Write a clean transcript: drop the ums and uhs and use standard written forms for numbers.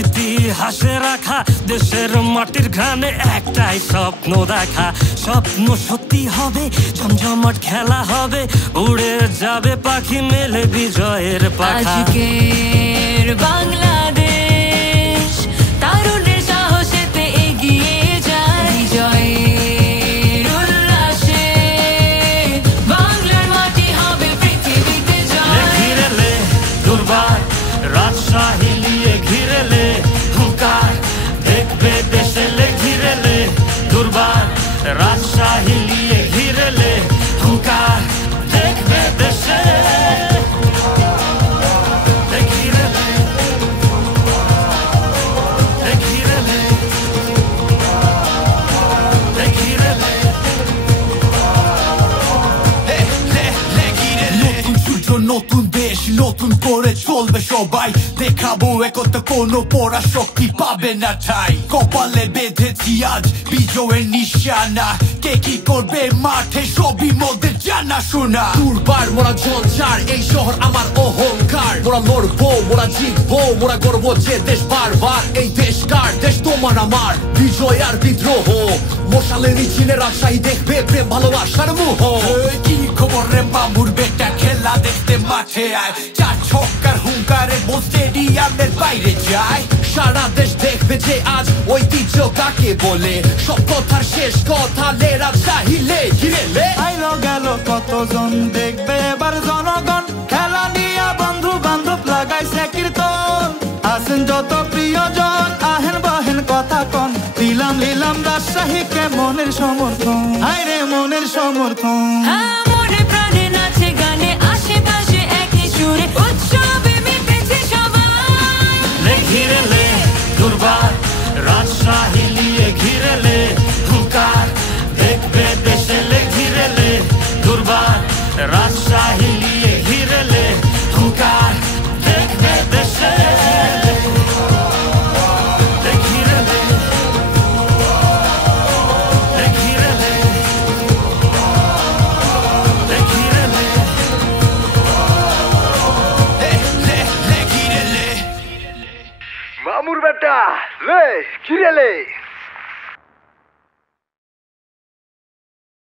ইতিহাসে রাখা দেশের মাটির ঘানে একটাই স্বপ্ন দেখা, স্বপ্ন সত্যি হবে, জমজমাট খেলা হবে, উড়ে যাবে পাখি মেলে বিজয়ের পাখা। আজকের বাংলাদেশ তারুণের সাহসেতে এগিয়ে যায়, বিজয়ের উল্লাসে বাংলার মাটি হবে পৃথিবীতে জয়। ঘিরেলে দুর্বার রাজশাহী নিয়ে ঘিরেলে হুঙ্কার দেখবে দেশে, ঘিরেলে দুর্বার রাজশাহী নিয়ে ঘিরেলে হুঙ্কার দেখবে দেশে। নতুন দেশ নতুন করে চলবে সবাই, দেখাবো একতা, কোনো পড়া শক্তি পাবে না ঠাই। কপালে বেঁধেছি আজ বিজয়ের নিশানা, কে কি করবে মাঠে সবই মোদের জানা শোনা। দুর্বার মোরা ঝঞ্ঝার, এই শহর আমার অহংকার। মোরা লড়বো, মোরা জিতবো, মোরা গর্ব যে দেশ বারবার। এই দেশ কার? দেশ তোমার আমার। বিজয় আর বিদ্রোহ মশালে মিছিলে রাজশাহী দেখবে প্রেম ভালোবাসার মোহ। কি খবর রে মামুর বেটা, খেলা দেখতে মাঠে আয়, চার ছক্কার হুঙ্কারে স্টেডিয়ামের বাইরে যায়। সারা দেশ দেখবে যে আজ ঐতিহ্য কাকে বলে, সব কথার শেষ কথা লে রাজশাহী লে ঘিরেলে। আইলো গেল কতজন দেখবে এবার জনগণ, খেলা নিয়া বন্ধু বান্ধব লাগাইছে কীর্তন। আসেন যত প্রিয়জন আহেন বহেন কথা কন, দিলাম নিলাম রাজশাহীকে মনের সমর্থন, হায়রে মনের সমর্থন। মনে প্রাণে নাচে গানে আশেপাশে একই সুরে উৎসবে মেতেছে সবাই। ঘিরেলে দুর্বার রাজশাহী নিয়ে ঘিরেলে হুঙ্কার দেখবে দেশে, ঘিরেলে দুর্বার রাজশাহী নিয়ে ঘিরেলে হুঙ্কার দেখবে দেশে। মামুর বেটা লে ঘিরেলে।